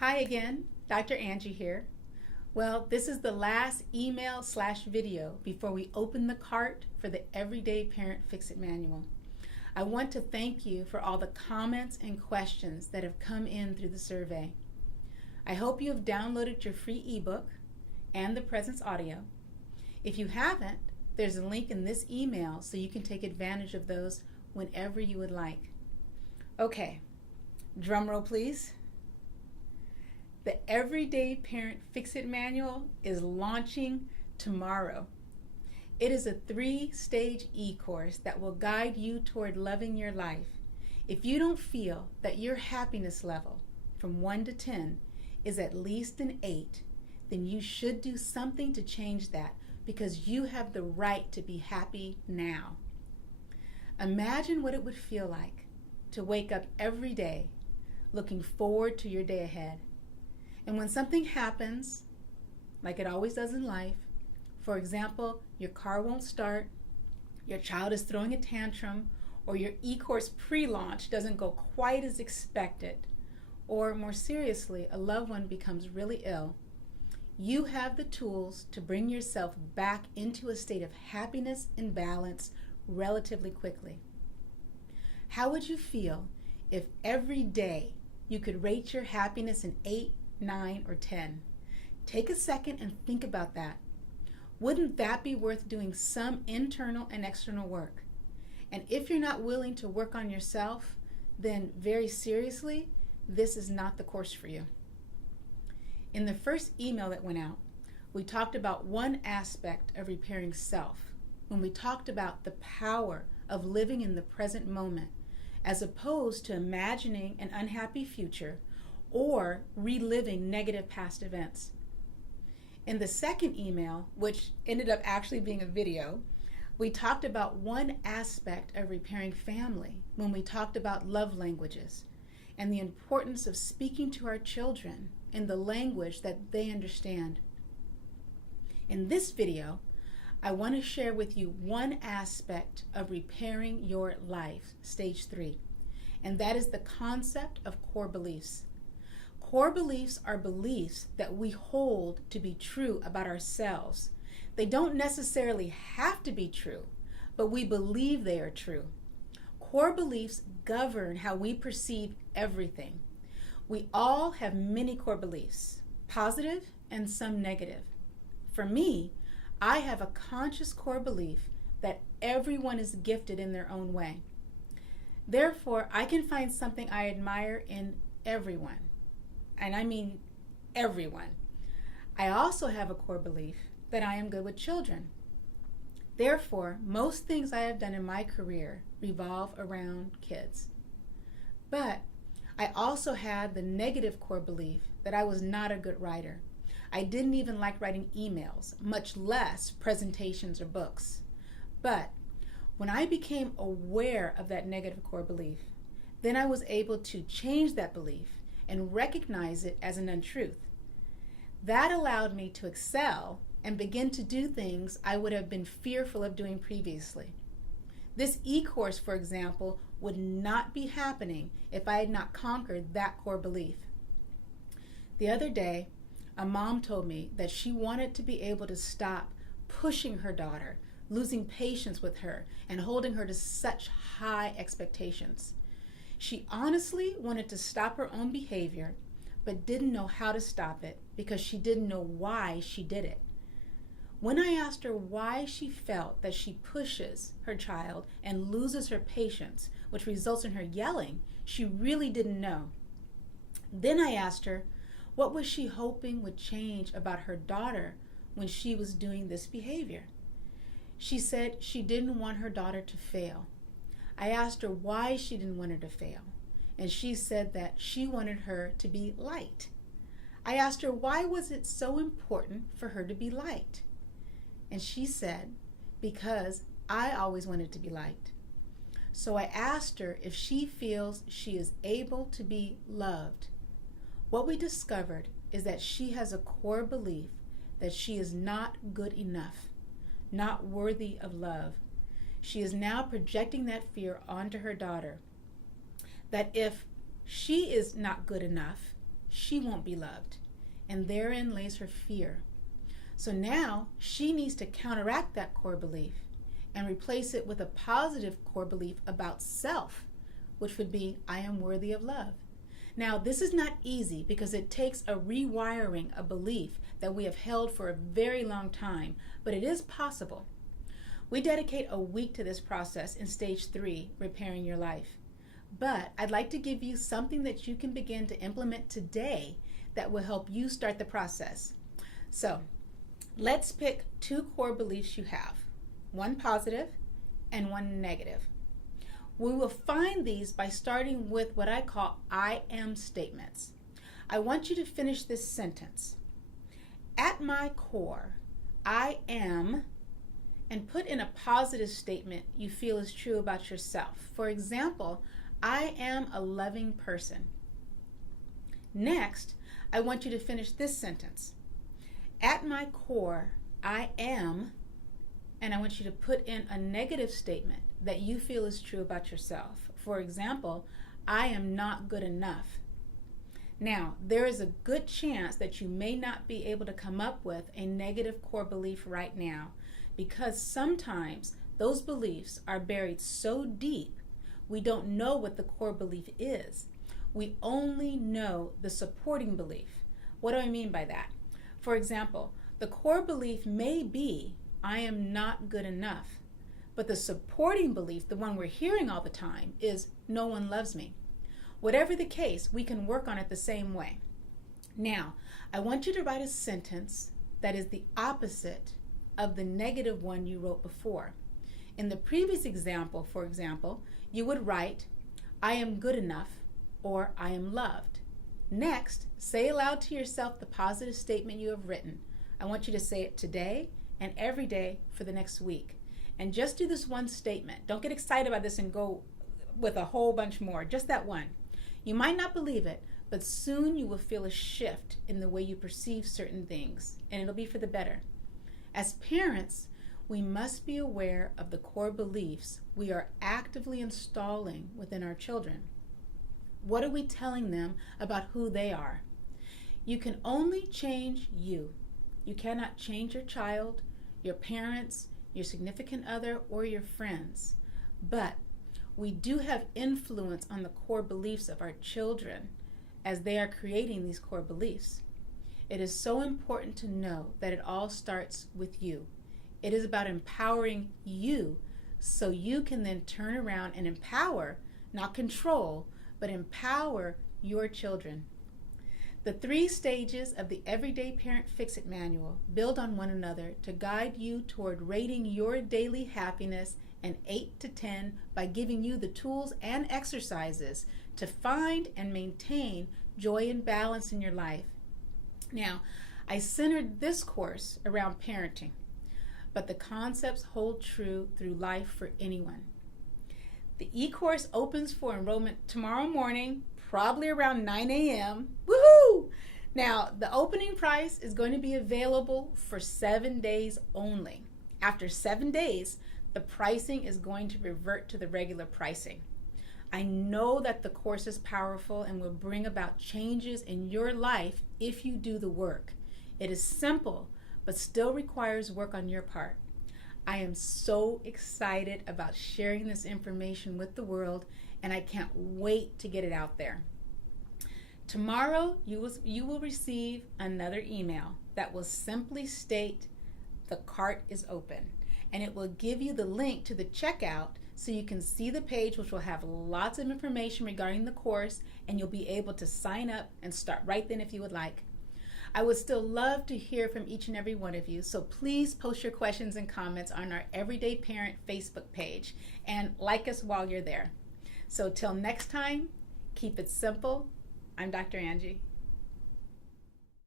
Hi again, Dr. Angie here. Well, this is the last email/video before we open the cart for the Everyday Parent Fix-It Manual. I want to thank you for all the comments and questions that have come in through the survey. I hope you have downloaded your free ebook and the Presence audio. If you haven't, there's a link in this email so you can take advantage of those whenever you would like. Okay, drum roll please. The Everyday Parent Fix-It Manual is launching tomorrow. It is a 3-stage e-course that will guide you toward loving your life. If you don't feel that your happiness level from 1 to 10 is at least an 8, then you should do something to change that because you have the right to be happy now. Imagine what it would feel like to wake up every day looking forward to your day ahead. And when something happens, like it always does in life, for example, your car won't start, your child is throwing a tantrum, or your e-course pre-launch doesn't go quite as expected, or more seriously, a loved one becomes really ill, you have the tools to bring yourself back into a state of happiness and balance relatively quickly. How would you feel if every day you could rate your happiness an 8, 9, or 10? Take a second and think about that. Wouldn't that be worth doing some internal and external work? And if you're not willing to work on yourself, then very seriously, this is not the course for you. In the first email that went out, we talked about one aspect of repairing self when we talked about the power of living in the present moment as opposed to imagining an unhappy future or reliving negative past events. In the second email, which ended up actually being a video, we talked about one aspect of repairing family when we talked about love languages and the importance of speaking to our children in the language that they understand. In this video, I want to share with you one aspect of repairing your life, stage 3, and that is the concept of core beliefs. Core beliefs are beliefs that we hold to be true about ourselves. They don't necessarily have to be true, but we believe they are true. Core beliefs govern how we perceive everything. We all have many core beliefs, positive and some negative. For me, I have a conscious core belief that everyone is gifted in their own way. Therefore, I can find something I admire in everyone. And I mean everyone. I also have a core belief that I am good with children. Therefore, most things I have done in my career revolve around kids. But I also had the negative core belief that I was not a good writer. I didn't even like writing emails, much less presentations or books. But when I became aware of that negative core belief, then I was able to change that belief and recognize it as an untruth. That allowed me to excel and begin to do things I would have been fearful of doing previously. This e-course, for example, would not be happening if I had not conquered that core belief. The other day, a mom told me that she wanted to be able to stop pushing her daughter, losing patience with her, and holding her to such high expectations. She honestly wanted to stop her own behavior, but didn't know how to stop it because she didn't know why she did it. When I asked her why she felt that she pushes her child and loses her patience, which results in her yelling, she really didn't know. Then I asked her, what was she hoping would change about her daughter when she was doing this behavior? She said she didn't want her daughter to fail. I asked her why she didn't want her to fail, and she said that she wanted her to be liked. I asked her why was it so important for her to be liked? And she said, because I always wanted to be liked. So I asked her if she feels she is able to be loved. What we discovered is that she has a core belief that she is not good enough, not worthy of love. She is now projecting that fear onto her daughter, that if she is not good enough, she won't be loved. And therein lays her fear. So now she needs to counteract that core belief and replace it with a positive core belief about self, which would be, I am worthy of love. Now, this is not easy because it takes a rewiring a belief that we have held for a very long time, but it is possible. We dedicate a week to this process in stage 3, repairing your life. But I'd like to give you something that you can begin to implement today that will help you start the process. So let's pick 2 core beliefs you have, one positive and one negative. We will find these by starting with what I call I am statements. I want you to finish this sentence. At my core, I am, and put in a positive statement you feel is true about yourself. For example, I am a loving person. Next, I want you to finish this sentence. At my core, I am, and I want you to put in a negative statement that you feel is true about yourself. For example, I am not good enough. Now, there is a good chance that you may not be able to come up with a negative core belief right now, because sometimes those beliefs are buried so deep we don't know what the core belief is. We only know the supporting belief. What do I mean by that? For example, the core belief may be, I am not good enough. But the supporting belief, the one we're hearing all the time, is no one loves me. Whatever the case, we can work on it the same way. Now, I want you to write a sentence that is the opposite of the negative one you wrote before. In the previous example, for example, you would write, I am good enough, or I am loved. Next, say aloud to yourself the positive statement you have written. I want you to say it today and every day for the next week. And just do this one statement. Don't get excited about this and go with a whole bunch more. Just that one. You might not believe it, but soon you will feel a shift in the way you perceive certain things, and it'll be for the better. As parents, we must be aware of the core beliefs we are actively installing within our children. What are we telling them about who they are? You can only change you. You cannot change your child, your parents, your significant other, or your friends. But we do have influence on the core beliefs of our children as they are creating these core beliefs. It is so important to know that it all starts with you. It is about empowering you so you can then turn around and empower, not control, but empower your children. The 3 stages of the Everyday Parent Fix-It Manual build on one another to guide you toward rating your daily happiness an 8 to 10 by giving you the tools and exercises to find and maintain joy and balance in your life. Now, I centered this course around parenting, but the concepts hold true through life for anyone. The e-course opens for enrollment tomorrow morning, probably around 9 a.m. Woohoo! Now, the opening price is going to be available for 7 days only. After 7 days, the pricing is going to revert to the regular pricing. I know that the course is powerful and will bring about changes in your life if you do the work. It is simple, but still requires work on your part. I am so excited about sharing this information with the world, and I can't wait to get it out there. Tomorrow, you will receive another email that will simply state, the cart is open, and it will give you the link to the checkout so you can see the page, which will have lots of information regarding the course, and you'll be able to sign up and start right then if you would like. I would still love to hear from each and every one of you, so please post your questions and comments on our Everyday Parent Facebook page and like us while you're there. So till next time, keep it simple. I'm Dr. Angie.